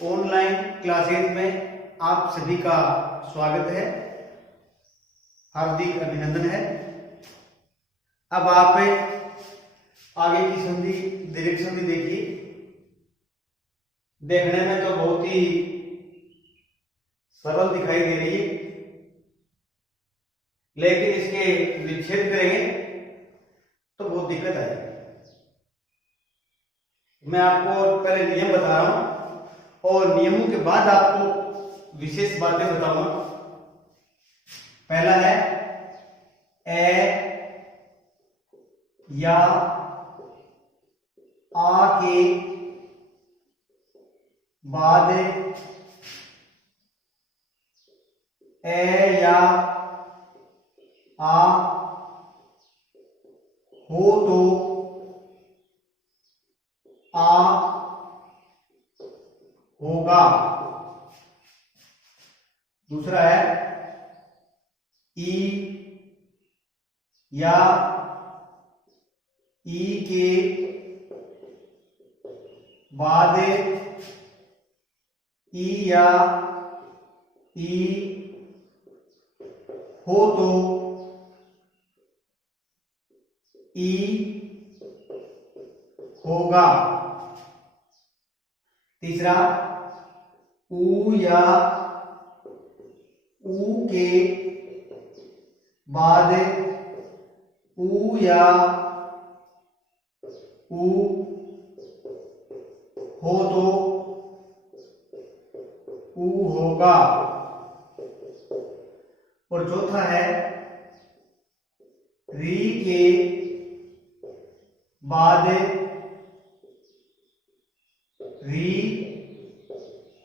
Online classes में आप सभी का स्वागत है, हार्दिक अभिनंदन है। अब आप आगे की संधि दीर्घ संधि देखिए। देखने में तो बहुत ही सरल दिखाई दे रही है, लेकिन इसके विच्छेद करेंगे तो बहुत दिक्कत आएगी। मैं आपको पहले नियम बता रहा हूं और नियमों के बाद आपको विशेष बातें बताऊंगा। पहला है ए या आ के बाद ए या आ हो तो आ होगा। दूसरा है ई या ई के बाद ई या ई हो तो ई होगा। तीसरा ऊ या ऊ के बाद ऊ या ऊ हो तो ऊ होगा। और चौथा है री के बाद री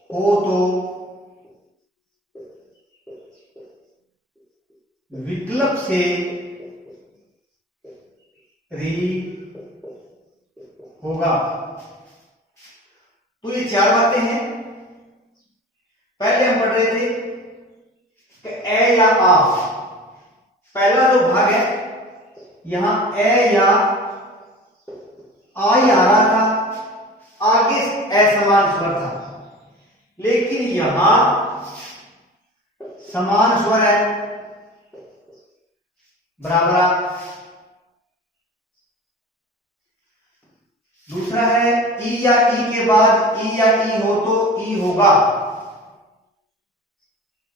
हो तो विकल्प से री होगा। तो ये चार बातें हैं। पहले हम पढ़ रहे थे कि ए या आ, पहला जो भाग है यहां ए या आ ही आ रहा था, आगे असमान स्वर था, लेकिन यहां समान स्वर है, बराबर। दूसरा है ई या ई के बाद ई या ई हो तो ई होगा।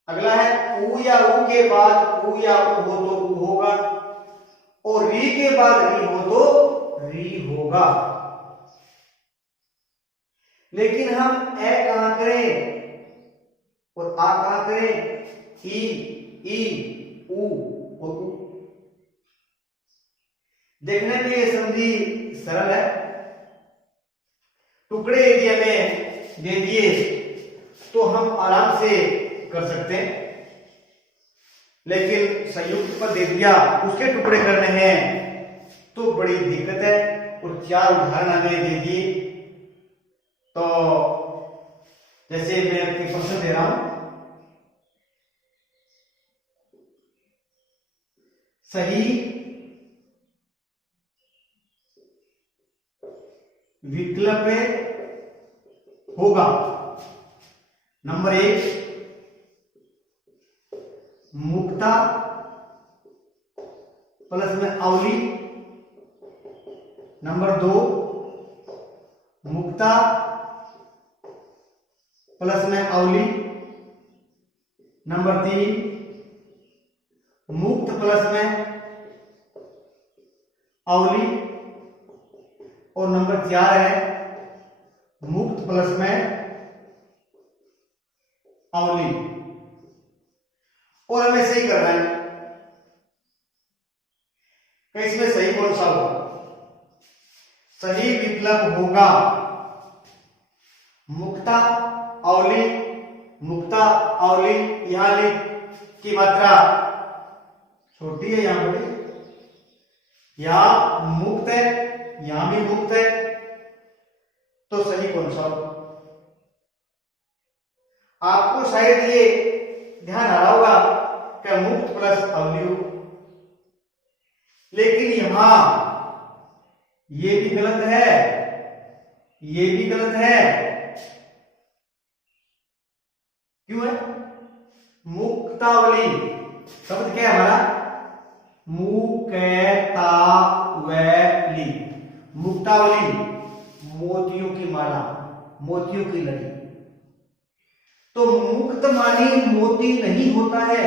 अगला है ऊ या ऊ के बाद ऊ या ऊ हो तो ऊ होगा, और री के बाद री हो तो री होगा। लेकिन हम ए कहां करें और आ कहां करें? ई ऊ और ऊ। देखने में ये संधि सरल है, टुकड़े यदि हमें दे दिए तो हम आराम से कर सकते हैं, लेकिन संयुक्त पर दे दिया, उसके टुकड़े करने हैं तो बड़ी दिक्कत है। और चार उदाहरण हमें दे दिए, तो जैसे मैं आपके प्रश्न दे रहा हूं, सही विकल्प होगा। नंबर 1 मुक्ता प्लस में अवली। नंबर 2 मुक्ता प्लस में अवली। नंबर 3 मुक्त प्लस में अवली। और नंबर 4 है मुक्त प्लस में अवली। और हमें सही करना है कि इसमें सही कौन सा होगा। सही विकल्प होगा मुक्ता अवली। मुक्ता अवली, यहां लिख की मात्रा छोटी है, यहां बड़ी। यहां मुक्त है, यहां भी मुक्त है, तो सही कौन सा होगा? आपको शायद ये ध्यान आ रहा होगा कि मुक्त प्लस अवली, लेकिन यहां ये भी गलत है, ये भी गलत है, मुक्तावली शब्द क्या है हमारा? मुक्तावली। मुक्तावली मोतियों की माला, मोतियों की लड़ी। तो मुक्त मानी मोती नहीं होता है,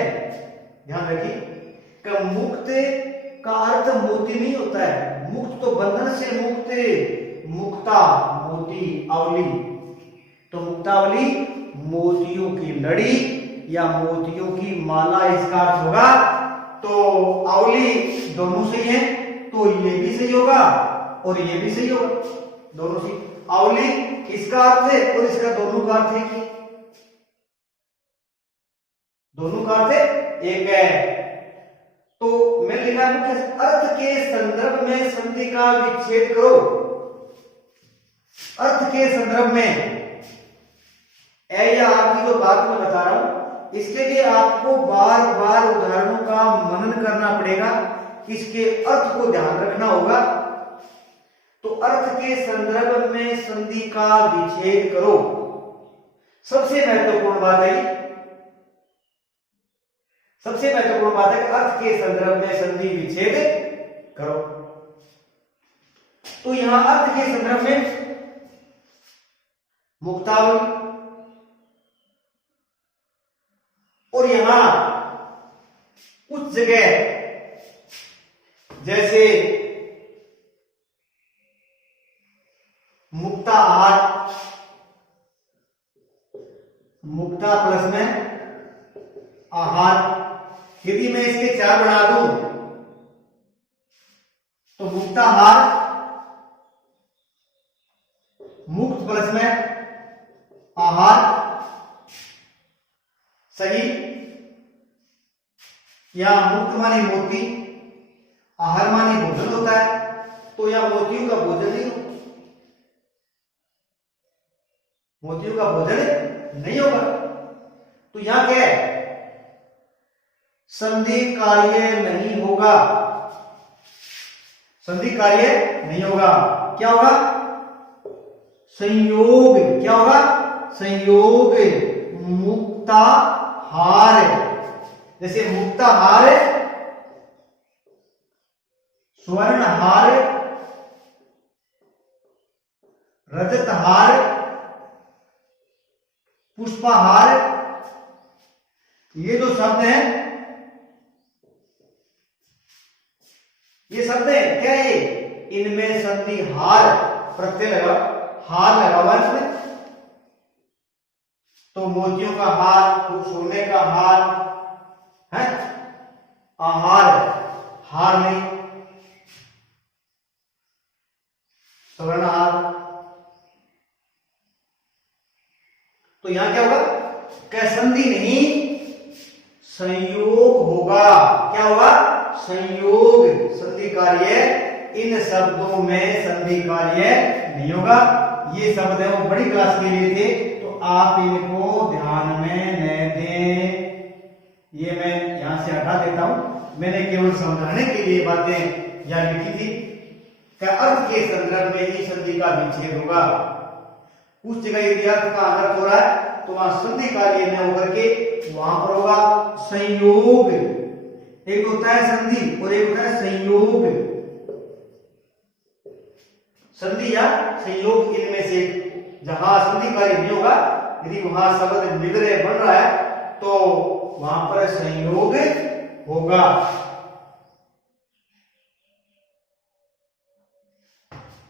ध्यान रखिए कि मुक्त का अर्थ मोती नहीं होता है। मुक्त तो बंधन से मुक्त, मुक्ता मोती अवली। तो मुक्तावली मोतियों की लड़ी या मोतियों की माला इसका अर्थ होगा। तो अवली दोनों सही है, तो ये भी सही होगा और ये भी सही होगा, दोनों सही। अवली इसका अर्थ है और इसका दोनों का अर्थ है कि दोनों का अर्थ एक है। तो मैं लिखा मुख्य अर्थ के संदर्भ में संधि का विच्छेद करो। अर्थ के संदर्भ में ए या आपकी जो बात मैं बता रहा हूं, इसके लिए आपको बार बार उदाहरणों का मनन करना पड़ेगा, इसके अर्थ को ध्यान रखना होगा। तो अर्थ के संदर्भ में संधि का विच्छेद करो, सबसे महत्वपूर्ण बात है, सबसे महत्वपूर्ण बात है कि अर्थ के संदर्भ में संधि विच्छेद करो। तो यहां अर्थ के संदर्भ में मुक्तावली और यहां कुछ जगह जैसे मुक्ता आहार, मुक्ता प्लस में आहार, यदि मैं इसके 4 बना दूं तो मुक्ताहार मुक्त प्लस में आहार सही, या मुक्त मानी मोती, आहार मानी भोजन होता है, तो यह मोतियों का भोजन नहीं होगा, मोतियों का भोजन नहीं होगा। तो यहां क्या है? संधि कार्य नहीं होगा, संधि कार्य नहीं होगा। क्या होगा? संयोग। क्या होगा? संयोग। मुक्ताहार, जैसे मुक्ताहार, स्वर्णहार, रजतहार, पुष्पहार, ये जो शब्द हैं, ये शब्द है क्या? ये इनमें संधि हार प्रत्यय लगा, हार लगा हुआ इसमें। तो मोतियों का हार, सोने का हार है, आहार हार नहीं, स्वर्णहार। तो यहां क्या होगा? क्या संधि नहीं, संयोग होगा। क्या होगा? संयोग। संधि कार्य इन शब्दों में संधि कार्य नहीं होगा। ये शब्द है वो बड़ी क्लास के लिए थे, तो आप इनको ध्यान में न दें। ये मैं यहां से हटा देता हूं, मैंने केवल समझाने के लिए बातें यहां लिखी थी। क्या अर्थ के संदर्भ में ही संधि का विच्छेद होगा। उस जगह यदि अर्थ का अनर्थ हो रहा है तो वहां संधि कार्य न होकर के वहां पर होगा संयोग। एक होता है संधि और एक होता है संयोग। संधि या संयोग, इनमें से जहां संधि कार्य नहीं होगा, यदि वहां शब्द विग्रह बन रहा है तो वहां पर संयोग होगा।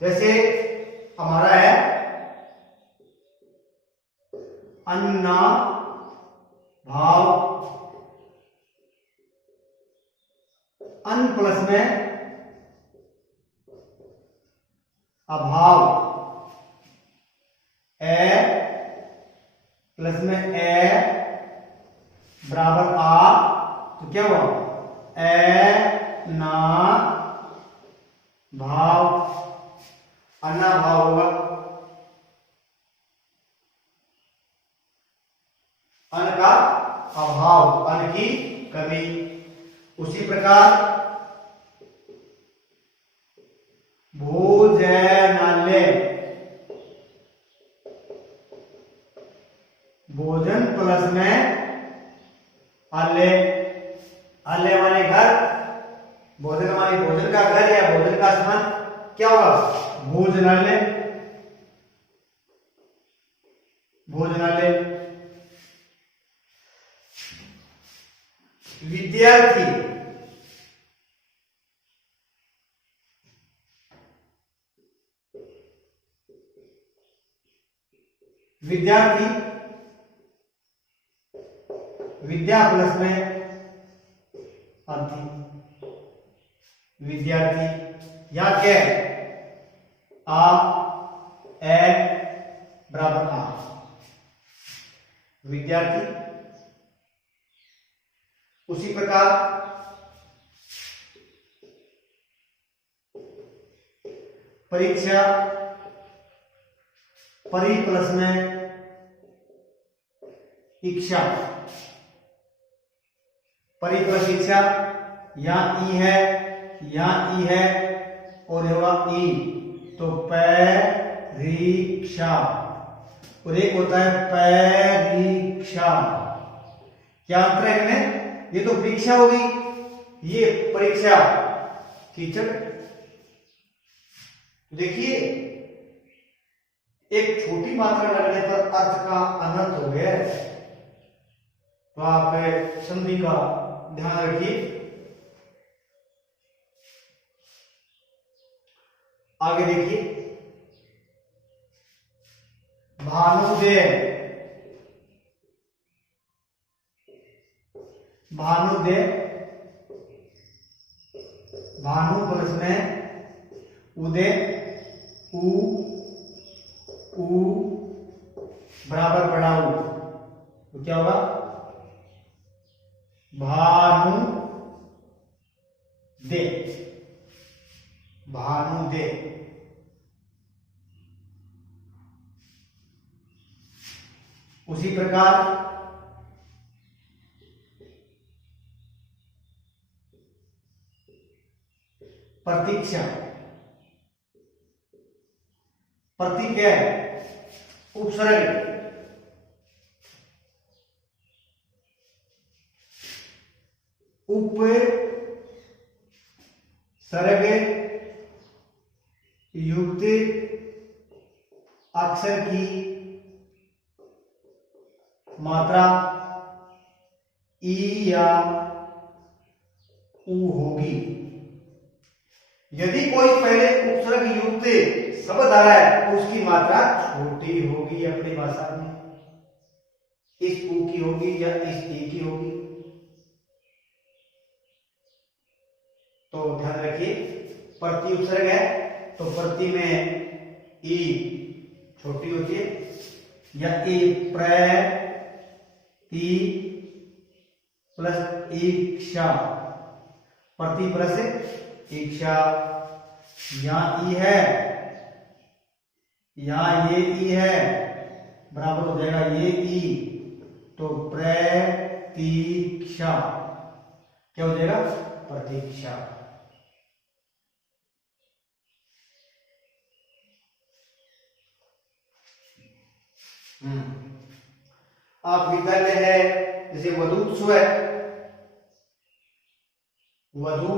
जैसे हमारा है अन्ना भाव, अन प्लस में अभाव, ए प्लस में ए बराबर आ, तो क्या हुआ? ए ना भाव, अन्ना भाव होगा। अन्न का अभाव, अन्न की कमी। उसी प्रकार भोजनालय, भोजन प्लस में आलय, भोजनालय, भोजनालय। विद्यार्थी, विद्यार्थी, विद्या प्लस में अर्थी, विद्यार्थी। यहां क्या है? आ ए बराबर आ, विद्यार्थी। उसी प्रकार परीक्षा, परी प्लस में इच्छा, परी प्लस इच्छा। यहां ई है, यहां ई है और होगा ई, तो परीक्षा। और एक होता है परीक्षा। क्या अंतर है इनमें? ये तो परीक्षा होगी, ये परीक्षा। टीचर देखिए, एक छोटी मात्रा लगने पर अर्थ का अनर्थ हो गया है। तो आप संधि का ध्यान रखिए। आगे देखिए, भानुदय, भानुदय, भानु प्लस में उदय, उ बराबर बड़ा उ, तो क्या होगा? भानु दे, भानु दे। उसी प्रकार प्रतीक्षा, प्रति क्या है? उपसर्ग, उपसर्ग युक्त अक्षर की मात्रा ई या उ होगी। यदि कोई पहले उपसर्ग युक्त शब्द आ रहा है तो उसकी मात्रा छोटी होगी अपनी भाषा में, इस उ की होगी या इस ई की होगी। तो ध्यान रखिए, प्रति उपसर्ग है तो प्रति में ई छोटी होती है, या ई प्रति प्लस इक्षा, प्रति प्लस इक्षा। यहां ई है, यहां ये ई है, बराबर हो जाएगा ये ई, तो प्रतीक्षा। क्या हो जाएगा? प्रतीक्षा। आप विद्यालय है, जैसे वधूत्सव है, वधु,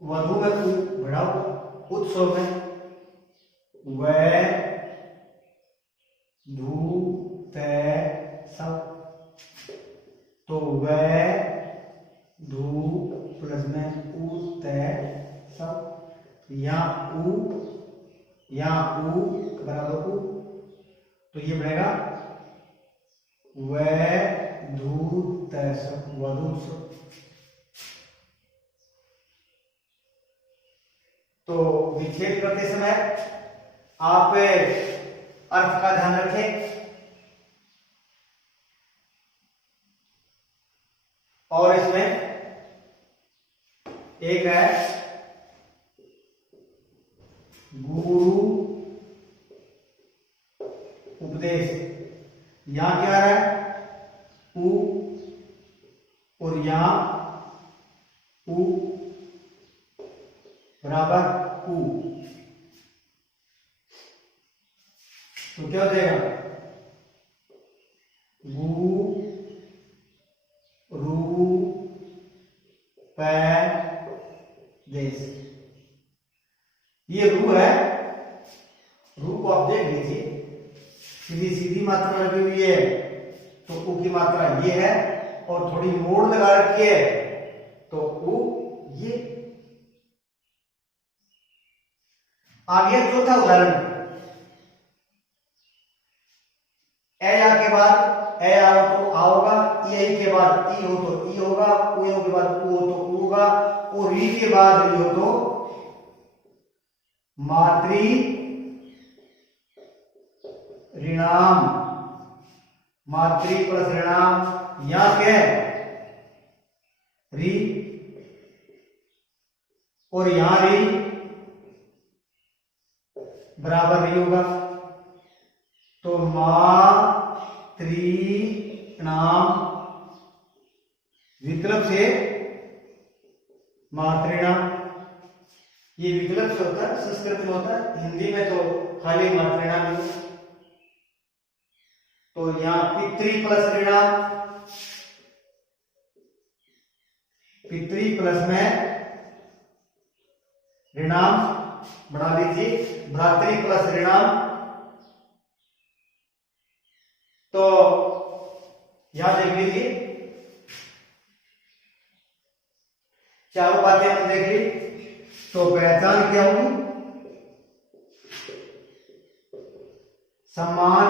वधु में उ बढ़ाओ, उत्सव में वै धू ते सब, तो वै धू प्लस में उ ते सब। यहाँ उ बराबर उ, तो ये बनेगा वै धू ते सब, वधूत्सव। तो विच्छेद करते समय आप अर्थ का ध्यान रखें। और इसमें एक है गुरु उपदेश। यहां क्या है? उ, और यहां उ बराबर उ, तो क्या हो जाएगा? गु रू पै देश। ये रू है, रू को आप देख लीजिए, सीधी सीधी मात्रा लगी हुई है, तो ऊ की मात्रा ये है, और थोड़ी मोड़ लगा रखी है, तो ऊ ये। आगे चौथा उदाहरण, ए या के बाद ए आओ तो आ होगा, ई के बाद ई हो तो ई होगा, उ के बाद उ हो तो उ होगा, और री के बाद री हो तो मातृ ऋणाम, मातृ प्लस ऋणाम, या क्या री, और यहां री बराबर री होगा, तो मातृणाम विकल्प से मातृणाम। ये विकल्प से होता है, संस्कृत में होता है, हिंदी में तो खाली मातृणाम। तो यहां पितृ प्लस ऋणाम, पितृ प्लस में ऋणाम बना लीजिए, भ्रातृ प्लस ऋणाम। तो यहां देख लीजिए, चारों बातें हम देख ली, तो पहचान क्या होगी, समान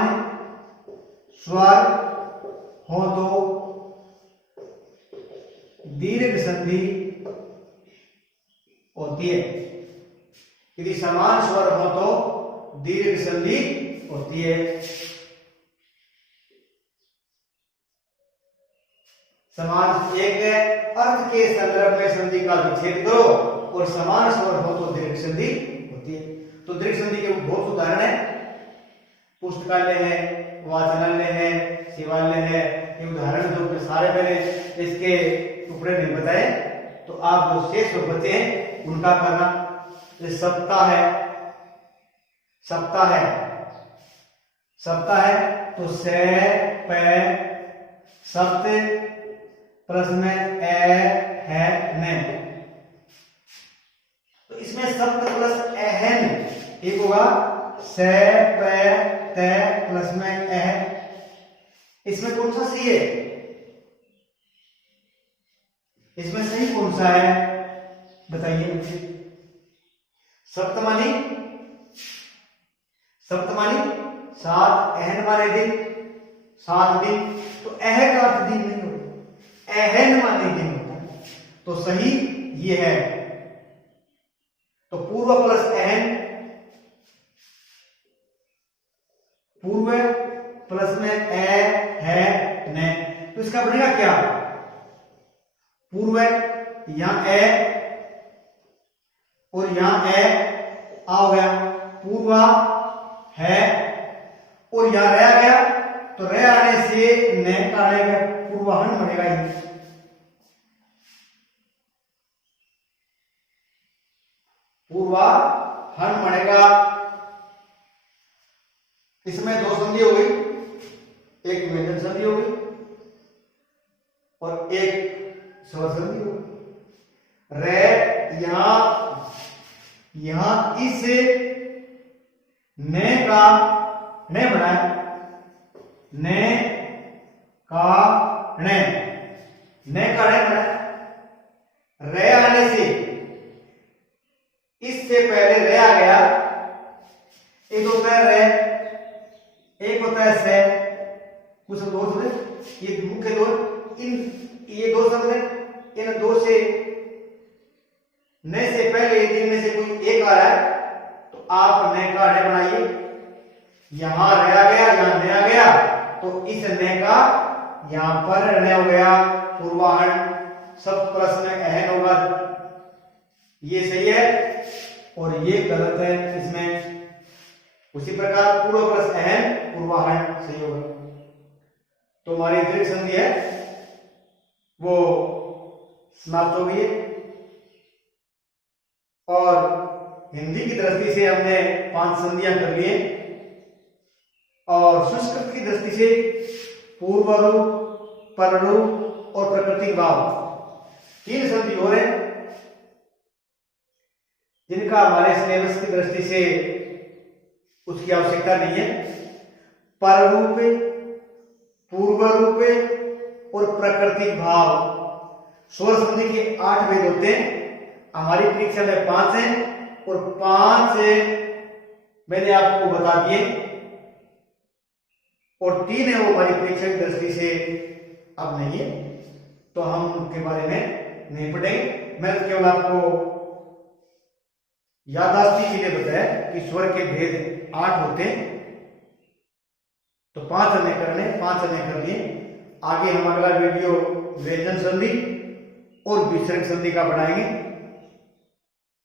स्वर हो तो दीर्घ संधि होती है, यदि समान स्वर हो तो दीर्घ संधि होती है। समान एक है, अर्थ के संदर्भ में संधि का विच्छेद करो, और समान स्वर हो तो दीर्घ संधि होती है। तो दीर्घ संधि के बहुत उदाहरण है, पुस्तकालय है, वाचनालय है, शिवालय है, ये उदाहरण जो सारे मैंने इसके टुकड़े नहीं बताए, तो आप जो शेष बचे हैं उनका करना। सप्ताह है, सप्ताह है, सप्ताह है, तो से पे सप्त प्लस में ए है ने, तो इसमें सप्त प्लस एहन एक होगा, से पे ते प्लस में एह, इसमें कौन सा सही है, इसमें सही कौन सा है बताइए मुझे। सप्तमानी, सप्तमानी 7, एहन माने दिन 7 दिन, तो एह का अर्थ दिन नहीं होता, एहन माने दिन होता है, तो सही ये है। तो पूर्व प्लस एहन, पूर्व प्लस में ए है ने, तो इसका बनेगा क्या, पूर्व यहां ए और यहां ए आ हो गया, पूर्वा है, और यहां रह गया, तो रह आने से न का आएगा, पूर्वाहन बनेगा ये। पूर्वाहन बनेगा, इसमें 2 संधि हो गई, एक व्यंजन संधि हो गई और एक स्वर संधि हो गई। रे यहां इस ने का ने बनाया, ने का ने का ने बनाया, रे आने से इससे पहले रे आ गया, एक होता है रे, एक होता है से, कुछ दो शब्द, ये मुख्य दो, इन ये 2 शब्द है, इन 2 से ने से पहले यदि इनमें से कोई एक आ रहा है तो आप ने का ने बनाइए, यहां रह आ गया, यहां ने आ गया, तो इस ने का यहां पर ने हो गया, पूर्वाहन, सब प्लस में एहन होगा, ये सही है और ये गलत है इसमें। उसी प्रकार पूर्व प्लस एहन पूर्वाहन सही होगा। तो हमारी दीर्घ संधि है वो समाप्त हो गई है, और हिंदी की दृष्टि से हमने 5 संधियां कर लिए, और संस्कृत की दृष्टि से पूर्व रूप, पर रूप और प्रकृति भाव 3 संधि हो रहे। जिनका हमारे सिलेबस की दृष्टि से उसकी आवश्यकता नहीं है। पररूप, पूर्व रूप और प्राकृतिक भाव, स्वर संधि के 8 भेद होते हैं। हमारी परीक्षा में 5 है और 5 मैंने आपको बता दिए और 3 है वो हमारी परीक्षा की दृष्टि से अब नहीं है, तो हम उनके बारे में नहीं पढ़ेंगे। मैं केवल आपको याददाश्ती के लिए बताया कि स्वर के भेद 8 होते हैं, तो 5 हमने करने, 5 हमने कर लिए। आगे हम अगला वीडियो व्यंजन संधि और विसर्ग संधि का बनाएंगे।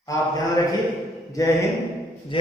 आप ध्यान रखिए। जय हिंद, जय